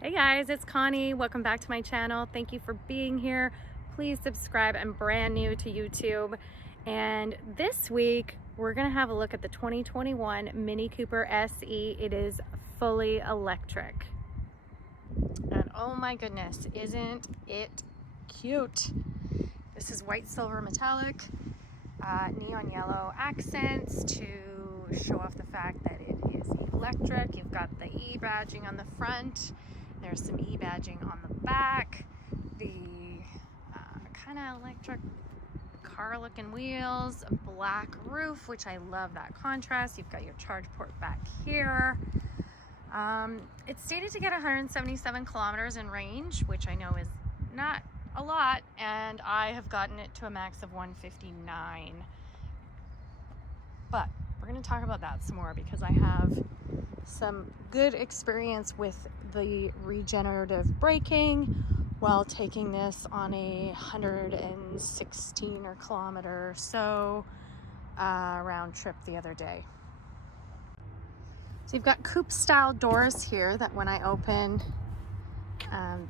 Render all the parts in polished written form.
Hey guys, it's Connie. Welcome back to my channel. Thank you for being here. Please subscribe. I'm brand new to YouTube. And this week, we're gonna have a look at the 2021 Mini Cooper SE. It is fully electric. And oh my goodness, isn't it cute? This is white, silver, metallic, neon yellow accents to show off the fact that it is electric. You've got the E badging on the front. There's some E badging on the back. The kind of electric car looking wheels, a black roof, which I love that contrast. You've got your charge port back here. It's stated to get 177 kilometers in range, which I know is not a lot, and I have gotten it to a max of 159. But we're going to talk about that some more because I have some good experience with the regenerative braking while taking this on a 116 or kilometer so round trip the other day. So you've got coupe style doors here that when I open,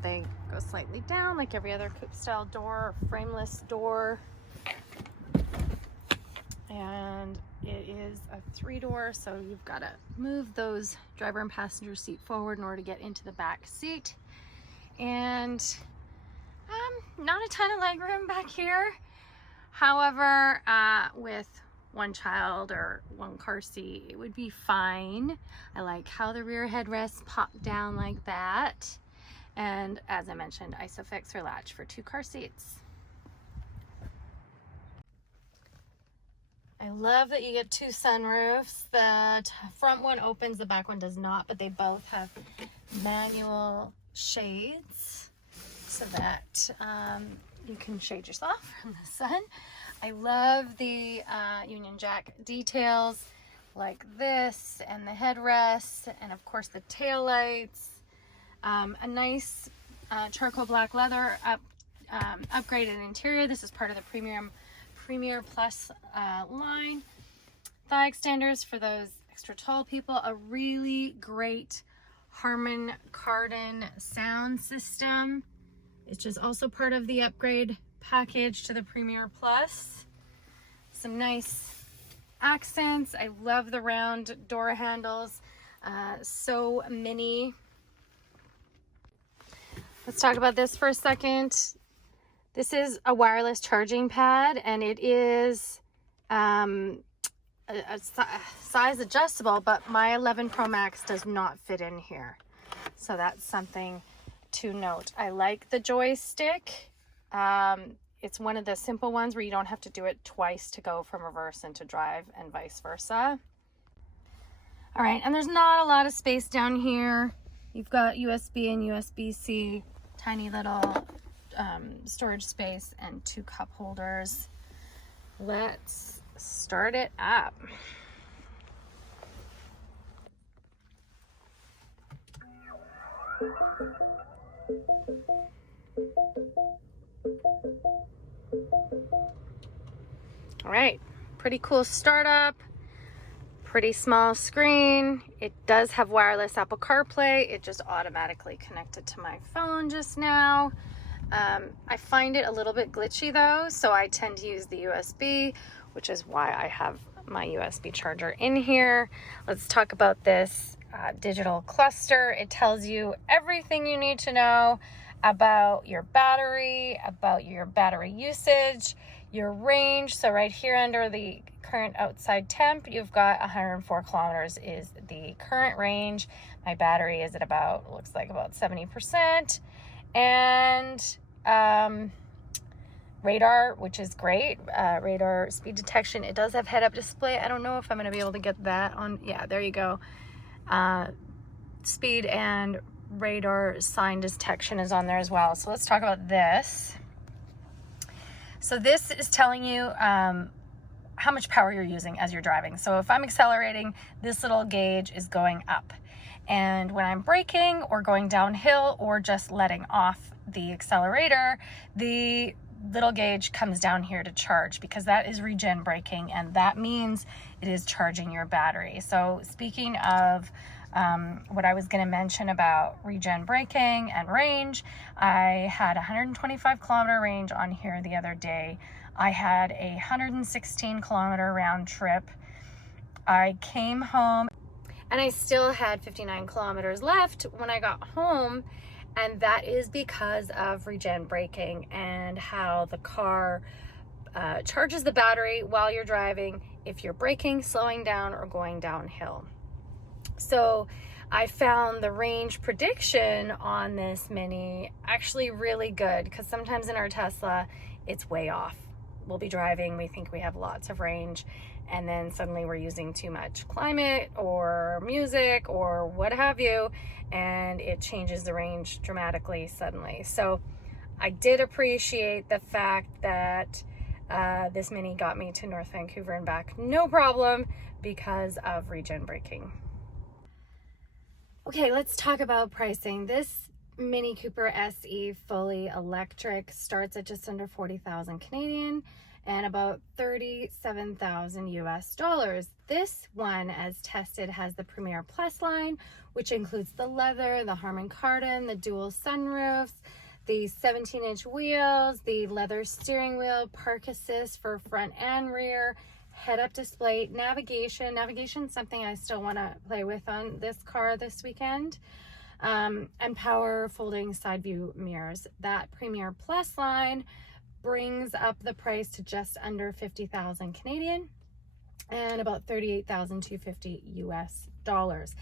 they go slightly down like every other coupe style door or frameless door. And it is a 3-door, so you've got to move those driver and passenger seat forward in order to get into the back seat. And not a ton of legroom back here. However, with one child or one car seat, it would be fine. I like how the rear headrests pop down like that. And as I mentioned, ISOFIX or latch for 2 car seats. I love that you get 2 sunroofs. The front one opens, the back one does not, but they both have manual shades so that you can shade yourself from the sun. I love the Union Jack details like this and the headrests and of course the tail lights. A nice charcoal black leather upgraded interior. This is part of the Premier Plus line. Thigh extenders for those extra tall people. A really great Harman Kardon sound system, which is also part of the upgrade package to the Premier Plus. Some nice accents. I love the round door handles. So mini. Let's talk about this for a second. This is a wireless charging pad, and it is a size adjustable, but my 11 Pro Max does not fit in here. So that's something to note. I like the joystick. It's one of the simple ones where you don't have to do it twice to go from reverse into drive and vice versa. All right, and there's not a lot of space down here. You've got USB and USB-C, tiny little storage space and 2 cup holders. Let's start it up. All right, pretty cool startup. Pretty small screen. It does have wireless Apple CarPlay. It just automatically connected to my phone just now. I find it a little bit glitchy though, so I tend to use the USB, which is why I have my USB charger in here. Let's talk about this digital cluster. It tells you everything you need to know about your battery usage, your range. So right here under the current outside temp, you've got 104 kilometers is the current range. My battery is at about, looks like about 70%. And radar, which is great. Radar speed detection. It does have head-up display. I don't know if I'm going to be able to get that on. Yeah, there you go. Speed and radar sign detection is on there as well. So let's talk about this. So this is telling you how much power you're using as you're driving. So if I'm accelerating, this little gauge is going up. And when I'm braking or going downhill or just letting off the accelerator, the little gauge comes down here to charge, because that is regen braking, and that means it is charging your battery. So speaking of what I was going to mention about regen braking and range. I had a 125 kilometer range on here the other day. I had a 116 kilometer round trip. I came home and I still had 59 kilometers left when I got home, and that is because of regen braking and how the car charges the battery while you're driving if you're braking, slowing down, or going downhill. So I found the range prediction on this Mini actually really good, because sometimes in our Tesla it's way off. We'll be driving, we think we have lots of range, and then suddenly we're using too much climate or music or what have you, and it changes the range dramatically suddenly. So I did appreciate the fact that this Mini got me to North Vancouver and back no problem because of regen braking. Okay, let's talk about pricing. This Mini Cooper SE fully electric starts at just under 40,000 Canadian and about 37,000 US dollars. This one, as tested, has the Premier Plus line, which includes the leather, the Harman Kardon, the dual sunroofs, the 17-inch wheels, the leather steering wheel, park assist for front and rear, head-up display, navigation. Navigation is something I still want to play with on this car this weekend, and power folding side view mirrors. That Premier Plus line brings up the price to just under 50,000 Canadian and about 38,250 US dollars.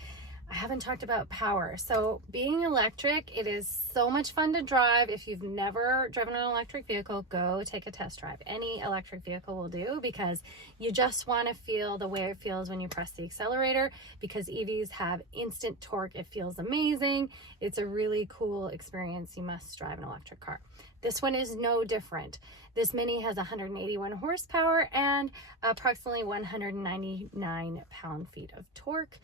I haven't talked about power. So being electric, it is so much fun to drive. If you've never driven an electric vehicle, go take a test drive. Any electric vehicle will do, because you just want to feel the way it feels when you press the accelerator, because EVs have instant torque. It feels amazing. It's a really cool experience. You must drive an electric car. This one is no different. This Mini has 181 horsepower and approximately 199 pound-feet of torque.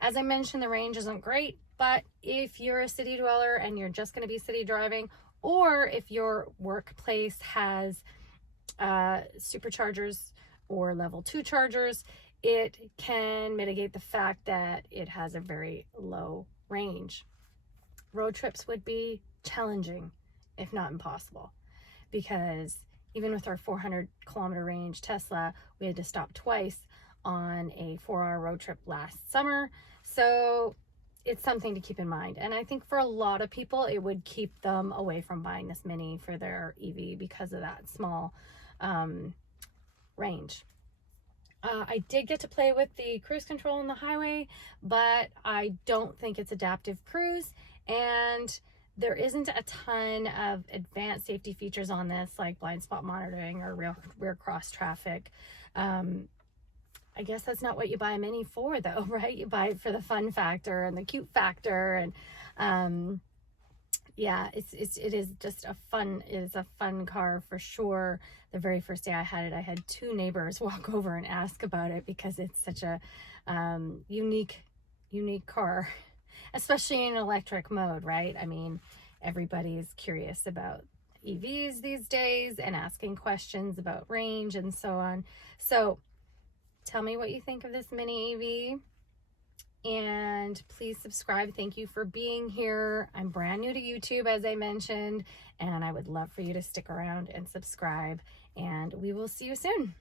As I mentioned, the range isn't great, but if you're a city dweller and you're just going to be city driving, or if your workplace has superchargers or level 2 chargers, it can mitigate the fact that it has a very low range. Road trips would be challenging, if not impossible, because even with our 400 kilometer range Tesla, we had to stop twice on a 4-hour road trip last summer. So it's something to keep in mind. And I think for a lot of people, it would keep them away from buying this Mini for their EV because of that small range. I did get to play with the cruise control on the highway, but I don't think it's adaptive cruise, and there isn't a ton of advanced safety features on this, like blind spot monitoring or rear cross traffic. I guess that's not what you buy a Mini for, though, right? You buy it for the fun factor and the cute factor, and yeah, it is just a fun car for sure. The very first day I had it, I had 2 neighbors walk over and ask about it, because it's such a unique car, especially in electric mode, right? I mean, everybody's curious about EVs these days and asking questions about range and so on. So tell me what you think of this Mini EV, and please subscribe. Thank you for being here. I'm brand new to YouTube, as I mentioned, and I would love for you to stick around and subscribe, and we will see you soon.